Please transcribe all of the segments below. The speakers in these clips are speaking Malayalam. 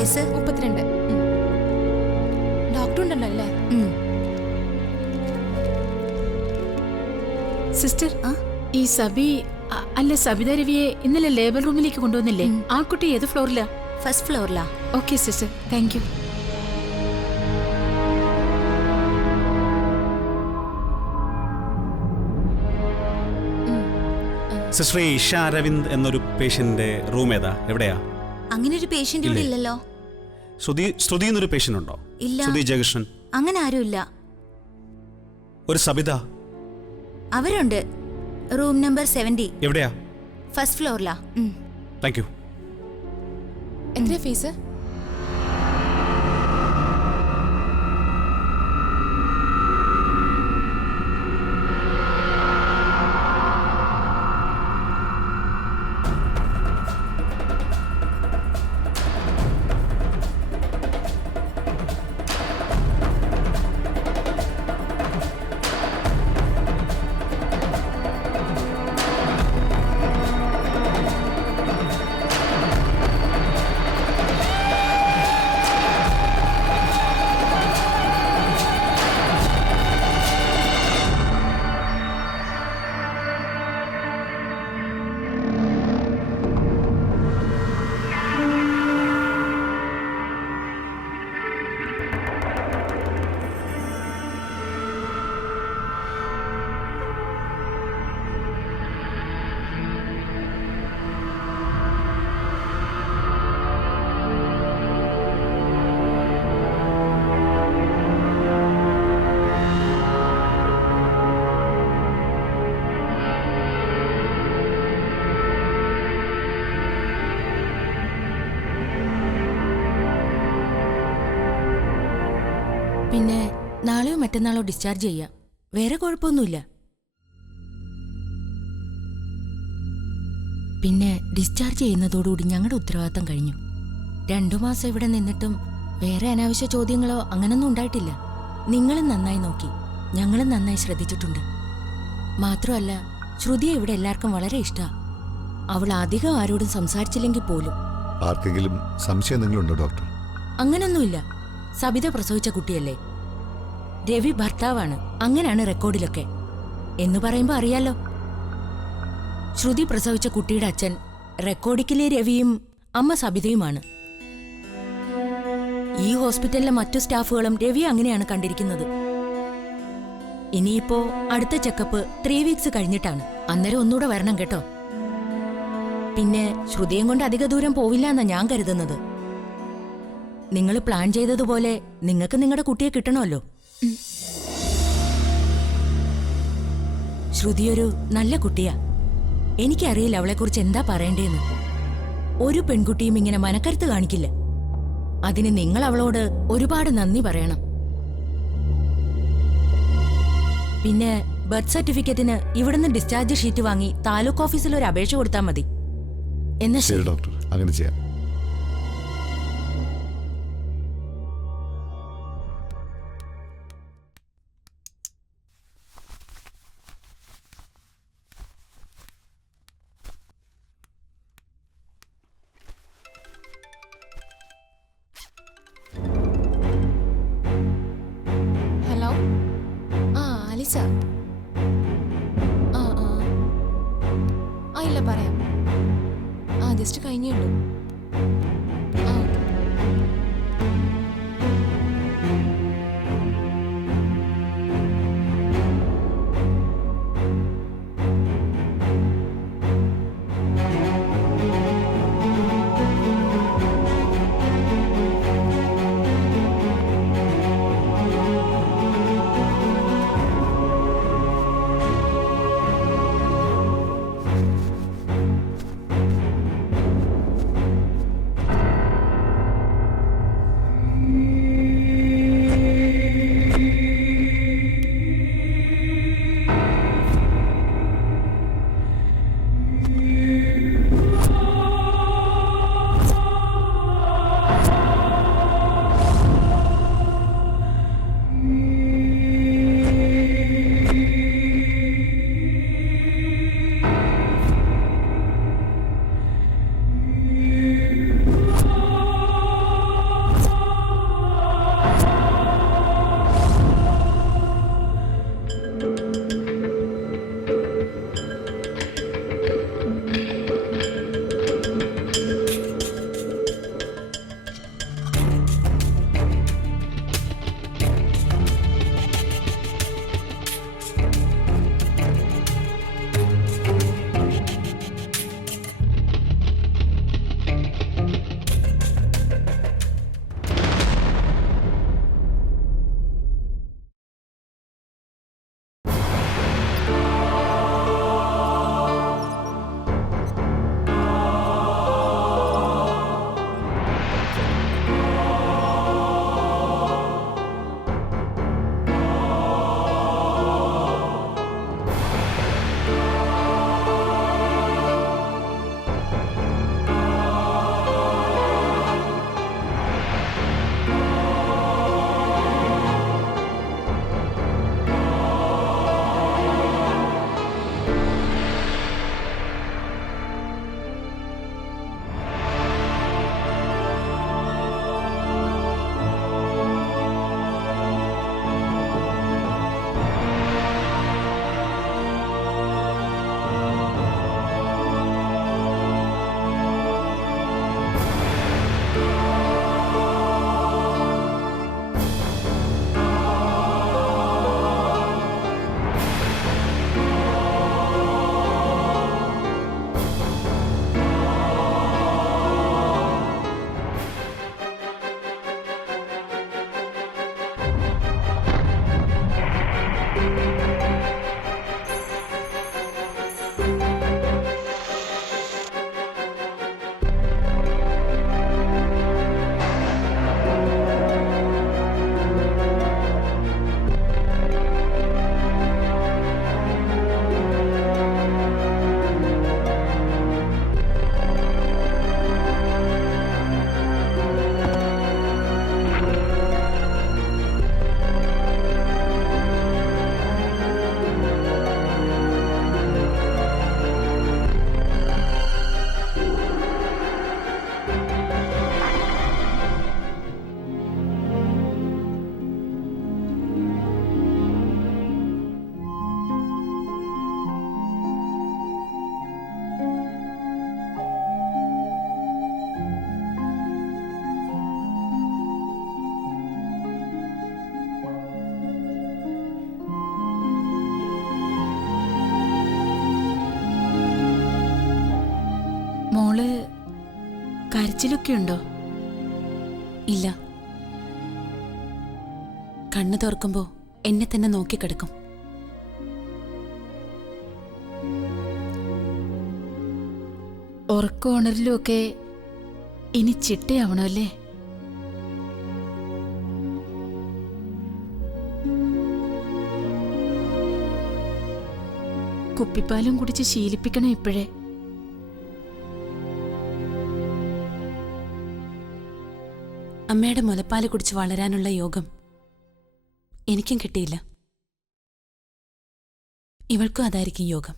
വയസ്സ് 32. ഡോക്ടർ ഉണ്ടല്ലോ അല്ലേ? സിസ്റ്റർ, ഈ അല്ല സബിത രവിയെ ഇന്നലെ ലേബർ റൂമിലേക്ക് കൊണ്ടുവന്നില്ലേ? ആ കുട്ടി ഏത് ഫ്ലോറിലാ? ഫസ്റ്റ് ഫ്ലോറിലാ. Okay sister, thank you. Sister Isha Aravind എന്നൊരു പേഷ്യന്റെ റൂം ഏതാ, എവിടെയാ? അങ്ങനെ ഒരു പേഷ്യന്റ് ഇവിടെ ഇല്ലല്ലോ. ശ്രുതി എന്നൊരു പേഷ്യന്റ് ഉണ്ടോ? ഇല്ല. ശ്രുതി ജയകൃഷ്ണൻ അങ്ങനെ ആരുമില്ല. ഒരു സബിത അവരുണ്ട്. Room number 70. എവിടെയാ? ഫസ്റ്റ് ഫ്ലോറിലാ. Thank you. എത്രയാ ഫീസ്? പിന്നെ നാളെയോ മറ്റന്നാളോ ഡിസ്ചാർജ് ചെയ്യാം. വേറെ കുഴപ്പമൊന്നുമില്ല. പിന്നെ ഡിസ്ചാർജ് ചെയ്യുന്നതോടുകൂടി ഞങ്ങളുടെ ഉത്തരവാദിത്തം കഴിഞ്ഞു. 2 മാസം ഇവിടെ നിന്നിട്ടും വേറെ അനാവശ്യ ചോദ്യങ്ങളോ അങ്ങനൊന്നും ഉണ്ടായിട്ടില്ല. നിങ്ങളും നന്നായി നോക്കി, ഞങ്ങളും നന്നായി ശ്രദ്ധിച്ചിട്ടുണ്ട്. മാത്രമല്ല ശ്രുതിയെ ഇവിടെ എല്ലാവർക്കും വളരെ ഇഷ്ടമാണ്. അവൾ അധികം ആരോടും സംസാരിച്ചില്ലെങ്കിൽ പോലും. ആർക്കെങ്കിലും സംശയം എന്തെങ്കിലും ഉണ്ടോ ഡോക്ടർ? അങ്ങനൊന്നുമില്ല. സബിത പ്രസവിച്ച കുട്ടിയല്ലേ. രവി ഭർത്താവാണ്, അങ്ങനെയാണ് റെക്കോർഡിലൊക്കെ. എന്ന് പറയുമ്പോ അറിയാലോ. ശ്രുതി പ്രസവിച്ച കുട്ടിയുടെ അച്ഛൻ റെക്കോർഡിക്കിലെ രവിയും അമ്മ സബിതയുമാണ്. ഈ ഹോസ്പിറ്റലിലെ മറ്റു സ്റ്റാഫുകളും രവി അങ്ങനെയാണ് കണ്ടിരിക്കുന്നത്. ഇനിയിപ്പോ അടുത്ത ചെക്കപ്പ് 3 വീക്സ് കഴിഞ്ഞിട്ടാണ്. അന്നേരം ഒന്നുകൂടെ വരണം കേട്ടോ. പിന്നെ ശ്രുതിയും കൊണ്ട് അധിക ദൂരം പോവില്ല എന്നാ ഞാൻ കരുതുന്നത്. നിങ്ങൾ പ്ലാൻ ചെയ്തതുപോലെ നിങ്ങൾക്ക് നിങ്ങളുടെ കുട്ടിയെ കിട്ടണമല്ലോ. ശ്രുതിയൊരു നല്ല കുട്ടിയാ. എനിക്കറിയില്ല അവളെക്കുറിച്ച് എന്താ പറയണ്ടേന്ന്. ഒരു പെൺകുട്ടിയും ഇങ്ങനെ മനക്കരുത്ത് കാണിക്കില്ല. അതിന് നിങ്ങൾ അവളോട് ഒരുപാട് നന്ദി പറയണം. പിന്നെ ബർത്ത് സർട്ടിഫിക്കറ്റിന് ഇവിടുന്ന് ഡിസ്ചാർജ് ഷീറ്റ് വാങ്ങി താലൂക്ക് ഓഫീസിൽ ഒരു അപേക്ഷ കൊടുത്താൽ മതി. എന്നാ ശരി ഡോക്ടർ, അങ്ങനെ ചെയ്യാം. ഹലോ. അലിസ. ഇല്ല പറയാം. ജസ്റ്റ് കഴിഞ്ഞേ ഉള്ളൂ. കരച്ചിലൊക്കെ ഉണ്ടോ? ഇല്ല. കണ്ണു തുറക്കുമ്പോ എന്നെ തന്നെ നോക്കിക്കിടക്കും. ഉറക്കം ഉണരലും ഒക്കെ ഇനി ചിട്ടയാവണോ അല്ലേ? കുപ്പിപ്പാലും കുടിച്ച് ശീലിപ്പിക്കണം ഇപ്പോഴേ. അമ്മയുടെ മുലപ്പാല് കുടിച്ച് വളരാനുള്ള യോഗം എനിക്കും കിട്ടിയില്ല. ഇവൾക്കും അതായിരിക്കും യോഗം.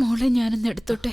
മോളെ ഞാനൊന്ന് എടുത്തോട്ടെ.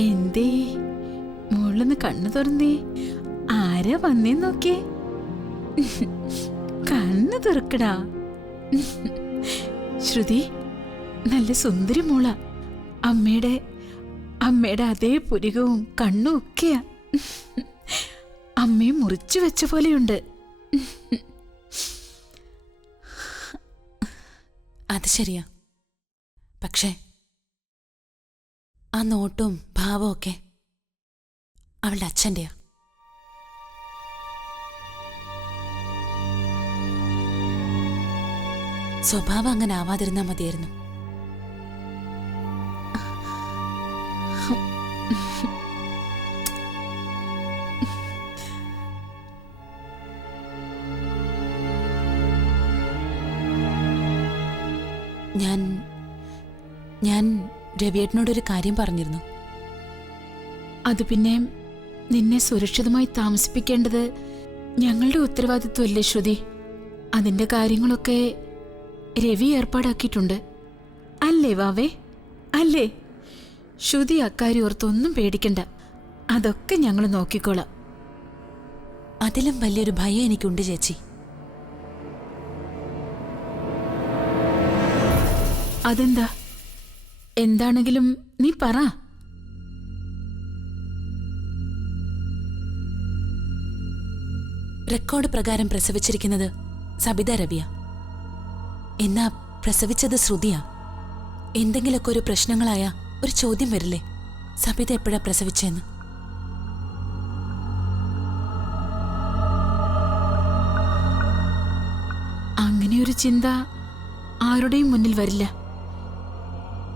എന്തേ മോളൊന്ന് കണ്ണു തുറന്നേ. ആരാ വന്നേ നോക്കേ. കണ്ണു തുറക്കടാ. ശ്രുതി നല്ല സുന്ദരി മോള. അമ്മയുടെ അതേ പുരികവും കണ്ണും ഒക്കെയാ. അമ്മയെ മുറിച്ചു വെച്ച പോലെയുണ്ട്. അത് ശരിയാ. പക്ഷേ ആ നോട്ടും ഭാവവും ഒക്കെ അവളുടെ അച്ഛൻ്റെയാ. സ്വഭാവം അങ്ങനെ ആവാതിരുന്നാ മതിയായിരുന്നു. ഞാൻ രവിയേട്ടനോടൊരു കാര്യം പറഞ്ഞിരുന്നു. അത് പിന്നെ നിന്നെ സുരക്ഷിതമായി താമസിപ്പിക്കേണ്ടത് ഞങ്ങളുടെ ഉത്തരവാദിത്വമല്ലേ ശ്രുതി? അതിന്റെ കാര്യങ്ങളൊക്കെ രവി ഏർപ്പാടാക്കിയിട്ടുണ്ട്. അല്ലേ വാവേ? അല്ലേ? ശ്രുതി അക്കാര്യം ഓർത്തൊന്നും പേടിക്കണ്ട. അതൊക്കെ ഞങ്ങൾ നോക്കിക്കോളാം. അതിലും വലിയൊരു ഭയം എനിക്കുണ്ട് ചേച്ചി. അതെന്താ? എന്താണെങ്കിലും നീ പറ. റെക്കോർഡ് പ്രകാരം പ്രസവിച്ചിരിക്കുന്നത് സബിത രവിയ. എന്നാ പ്രസവിച്ചത് ശ്രുതിയാ. എന്തെങ്കിലുമൊക്കെ ഒരു പ്രശ്നങ്ങളായ ഒരു ചോദ്യം വരില്ലേ, സബിത എപ്പോഴാ പ്രസവിച്ചെന്ന്? അങ്ങനെയൊരു ചിന്ത ആരുടെയും മുന്നിൽ വരില്ല.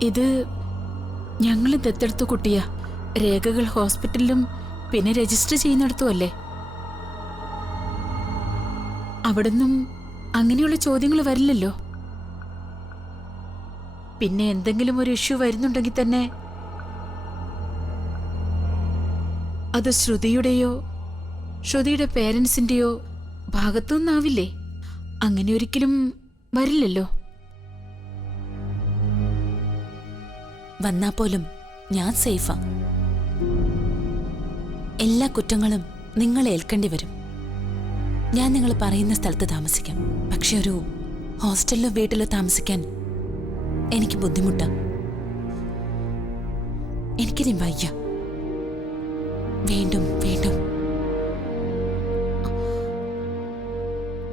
ഇത് ഞങ്ങൾ ദത്തെടുത്ത കുട്ടിയാ. രേഖകൾ ഹോസ്പിറ്റലിലും പിന്നെ രജിസ്റ്റർ ചെയ്യുന്നിടത്തും അല്ലേ. അവിടുന്നും അങ്ങനെയുള്ള ചോദ്യങ്ങൾ വരില്ലല്ലോ. പിന്നെ എന്തെങ്കിലും ഒരു ഇഷ്യൂ വരുന്നുണ്ടെങ്കിൽ തന്നെ അത് ശ്രുതിയുടെയോ ശ്രുതിയുടെ പേരൻസിന്റെയോ ഭാഗത്തുനിന്നാവില്ലേ. അങ്ങനെ ഒരിക്കലും വരില്ലല്ലോ. വന്നാ പോലും ഞാൻ സേഫാ. എല്ലാ കുറ്റങ്ങളും നിങ്ങൾ ഏൽക്കേണ്ടി വരും. ഞാൻ നിങ്ങൾ പറയുന്ന സ്ഥലത്ത് താമസിക്കാം. പക്ഷെ ഒരു ഹോസ്റ്റലിലോ വീട്ടിലോ താമസിക്കാൻ എനിക്ക് ബുദ്ധിമുട്ടാ. എനിക്കിനി വയ്യ. വീണ്ടും വീണ്ടും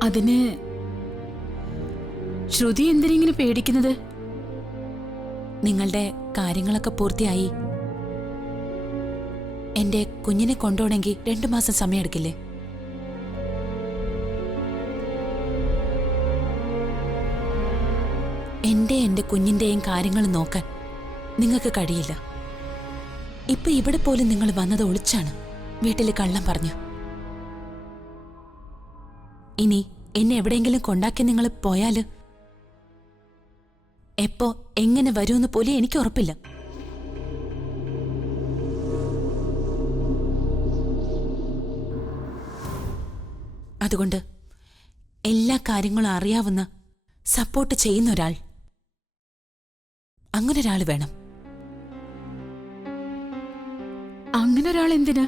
അതിന് ശ്രുതി എന്തിനിങ്ങനെ പേടിക്കുന്നത്? നിങ്ങളുടെ കാര്യങ്ങളൊക്കെ പൂർത്തിയായി എന്റെ കുഞ്ഞിനെ കൊണ്ടുപോകണമെങ്കിൽ 2 മാസം സമയമെടുക്കില്ലേ? എന്റെ കുഞ്ഞിന്റെയും കാര്യങ്ങൾ നോക്കാൻ നിങ്ങൾക്ക് കഴിയില്ല. ഇപ്പൊ ഇവിടെ പോലും നിങ്ങൾ വന്നത് ഒളിച്ചാണ്, വീട്ടിൽ കള്ളം പറഞ്ഞു. ഇനി എന്നെ എവിടെയെങ്കിലും കൊണ്ടാക്കി നിങ്ങൾ പോയാല് എപ്പോ എങ്ങനെ വരുമെന്ന് പോലും എനിക്ക് ഉറപ്പില്ല. അതുകൊണ്ട് എല്ലാ കാര്യങ്ങളും അറിയാവുന്ന, സപ്പോർട്ട് ചെയ്യുന്ന ഒരാൾ, അങ്ങനെ ഒരാൾ വേണം. അങ്ങനെ ഒരാൾ എന്തിനാ?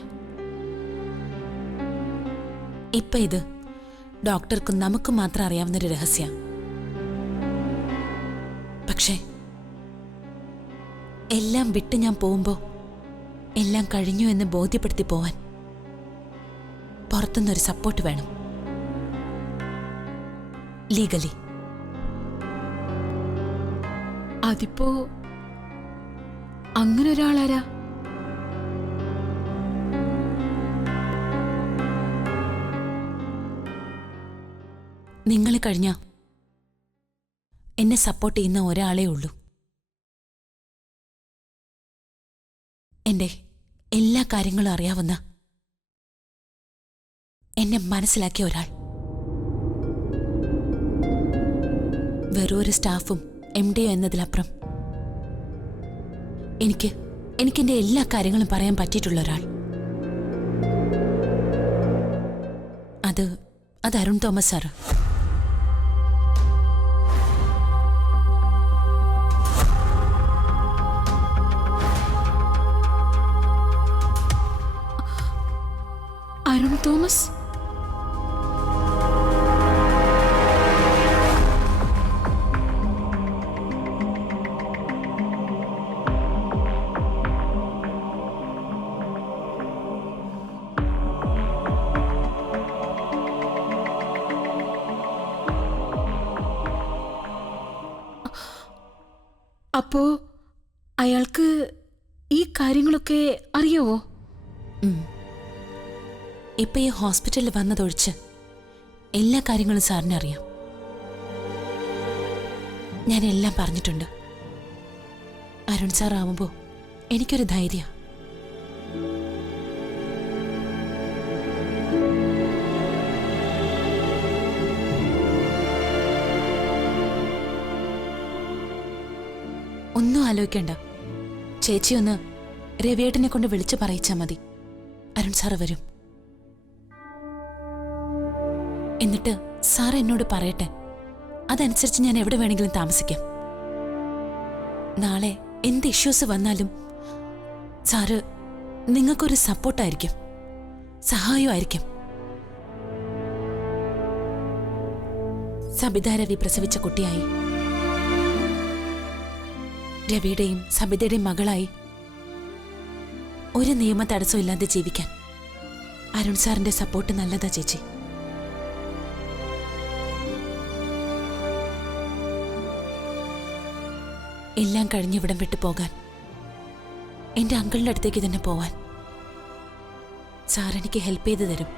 ഇപ്പൊ ഇത് ഡോക്ടർക്കും നമുക്കും മാത്രം അറിയാവുന്നൊരു രഹസ്യ. പക്ഷേ എല്ലാം വിട്ട് ഞാൻ പോകുമ്പോ എല്ലാം കഴിഞ്ഞു എന്ന് ബോധ്യപ്പെടുത്തി പോവാൻ പുറത്തുനിന്നൊരു സപ്പോർട്ട് വേണം, ലീഗലി. അതിപ്പോ അങ്ങനെ ഒരാളാരാ? നിങ്ങൾ കഴിഞ്ഞ എന്നെ സപ്പോർട്ട് ചെയ്യുന്ന ഒരാളേ ഉള്ളൂ. എന്റെ എല്ലാ കാര്യങ്ങളും അറിയാവുന്ന, എന്നെ മനസ്സിലാക്കിയ ഒരാൾ. വെറൊരു സ്റ്റാഫും MD എന്നതിലപ്പുറം എനിക്കെന്റെ എല്ലാ കാര്യങ്ങളും പറയാൻ പറ്റിയിട്ടുള്ള ഒരാൾ. അത് Arun Thomas sir. Arun Thomas? അപ്പോ അയാൾക്ക് ഈ കാര്യങ്ങളൊക്കെ അറിയാവോ? ഇപ്പൊ ഈ ഹോസ്പിറ്റലിൽ വന്നതൊഴിച്ച് എല്ലാ കാര്യങ്ങളും സാറിന് അറിയാം. ഞാൻ എല്ലാം പറഞ്ഞിട്ടുണ്ട്. അരുൺ സാർ ആവുമ്പോ എനിക്കൊരു ധൈര്യ. ഒന്നും ആലോചിക്കണ്ട. ചേച്ചി ഒന്ന് രവിയേട്ടനെ കൊണ്ട് വിളിച്ചു പറയിച്ചാൽ മതി. അരുൺ സാറ് വരും. എന്നിട്ട് സാർ എന്നോട് പറയട്ടെ, അതനുസരിച്ച് ഞാൻ എവിടെ വേണമെങ്കിലും താമസിക്കാം. നാളെ എന്ത് ഇഷ്യൂസ് വന്നാലും സാറ് നിങ്ങൾക്കൊരു സപ്പോർട്ടായിരിക്കും, സഹായമായിരിക്കും. സബിത രവി പ്രസവിച്ച കുട്ടിയായി, രവിയുടെയും സബിതയുടെയും മകളായി ഒരു നിയമ തടസ്സമില്ലാതെ ജീവിക്കാൻ അരുൺ സാറിന്റെ സപ്പോർട്ട് നല്ലതാ ചേച്ചി. എല്ലാം കഴിഞ്ഞ് ഇവിടം വിട്ടു പോകാൻ, എന്റെ അങ്കിളിന്റെ അടുത്തേക്ക് തന്നെ പോവാൻ സാർ എനിക്ക് ഹെൽപ്പ് ചെയ്തു തരും.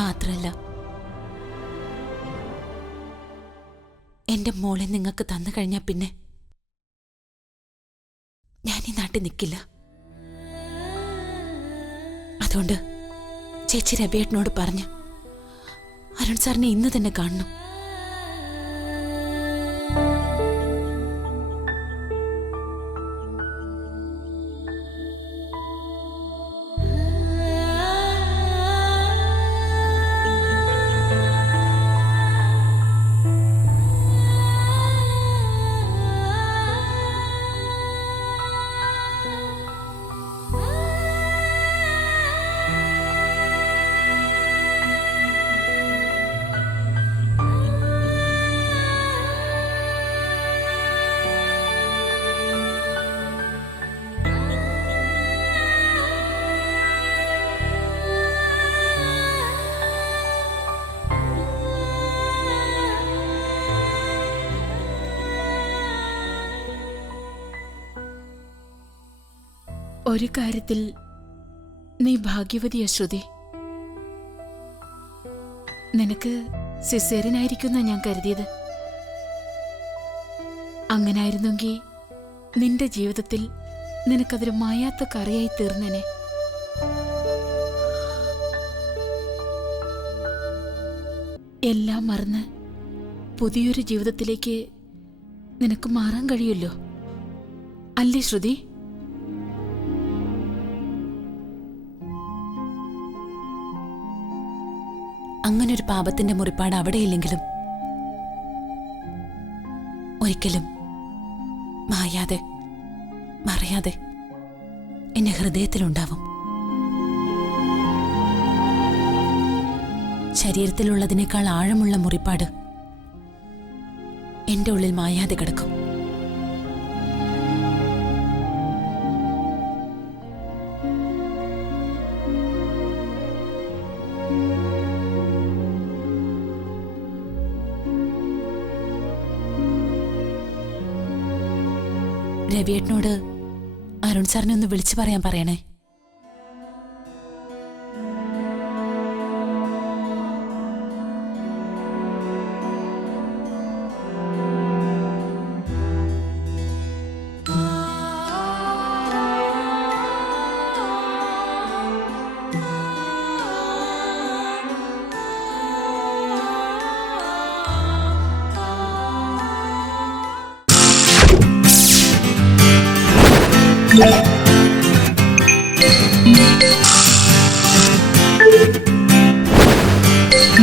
മാത്രല്ല, എന്റെ മോളെ നിങ്ങൾക്ക് തന്നു കഴിഞ്ഞാൽ പിന്നെ ഞാൻ ഈ നാട്ടിൽ നിൽക്കില്ല. അതുകൊണ്ട് ചേച്ചി രവിയേട്ടനോട് പറഞ്ഞു അരുൺ സാറിനെ ഇന്ന് തന്നെ കാണണം. ഒരു കാര്യത്തിൽ നീ ഭാഗ്യവതിയാ ശ്രുതി. നിനക്ക് സിസേറിയനായിരിക്കുന്ന ഞാൻ കരുതിയത്. അങ്ങനായിരുന്നെങ്കിൽ നിന്റെ ജീവിതത്തിൽ നിനക്കതൊരു മായാത്ത കറിയായി തീർന്നേനെ. എല്ലാം മറന്ന് പുതിയൊരു ജീവിതത്തിലേക്ക് നിനക്ക് മാറാൻ കഴിയുമല്ലോ, അല്ലേ ശ്രുതി? അങ്ങനൊരു പാപത്തിന്റെ മുറിപ്പാട് അവിടെയില്ലെങ്കിലും ഒരിക്കലും മായാതെ മറയാതെ എന്റെ ഹൃദയത്തിലുണ്ടാവും. ശരീരത്തിലുള്ളതിനേക്കാൾ ആഴമുള്ള മുറിപ്പാട് എന്റെ ഉള്ളിൽ മായാതെ കിടക്കും. രവിയേട്ടനോട് അരുൺ സാറിനെ ഒന്ന് വിളിച്ചു പറയാൻ പറയണേ.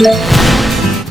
Yeah.